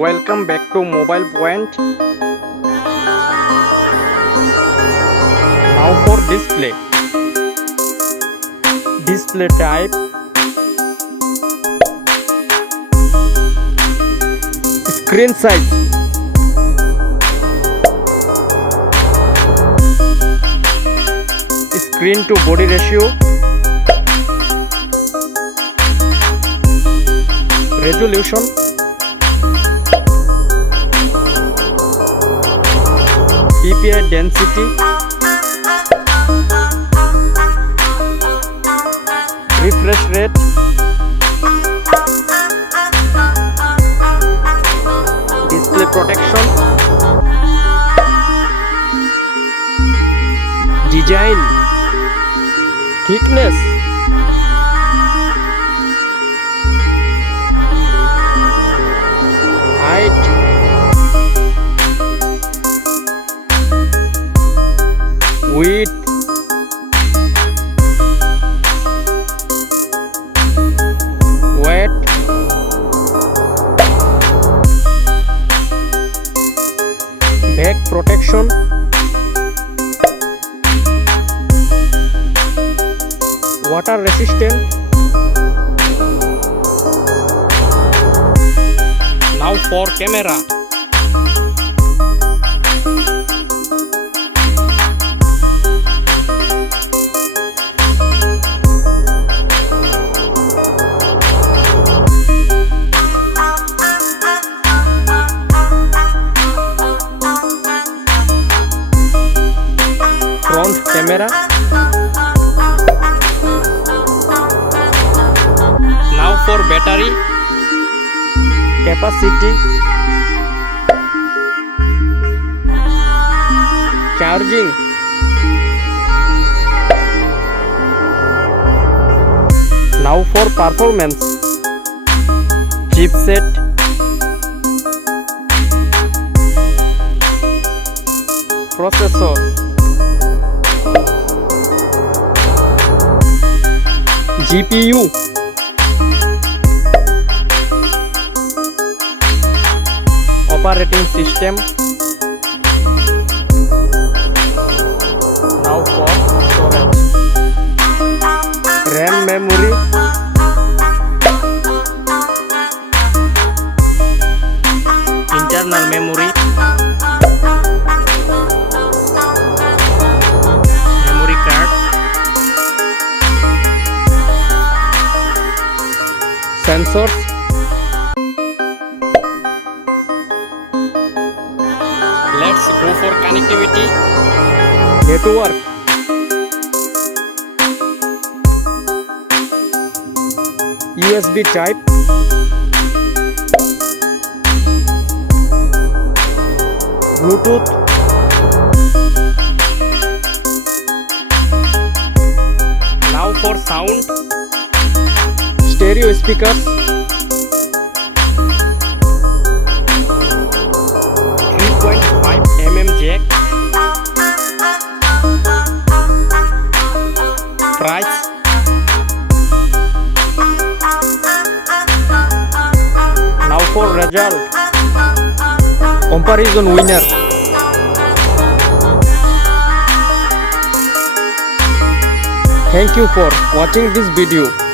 Welcome back to Mobile Point. Now for display. Display type. Screen size. Screen to body ratio. Resolution. PPI density. Refresh rate. Display protection. Design. Thickness. Height. Width. Weight. Back protection. Water resistant. Now for camera. Front camera. Now for battery capacity, charging, now for performance, chipset, processor, GPU, operating system. Now for storage, RAM memory, internal memory, memory card, sensors. Let's go for connectivity. Network. USB type. Bluetooth. Now for sound. Stereo speakers. 3.5 mm jack. Price. Now for result. Comparison winner. Thank you for watching this video.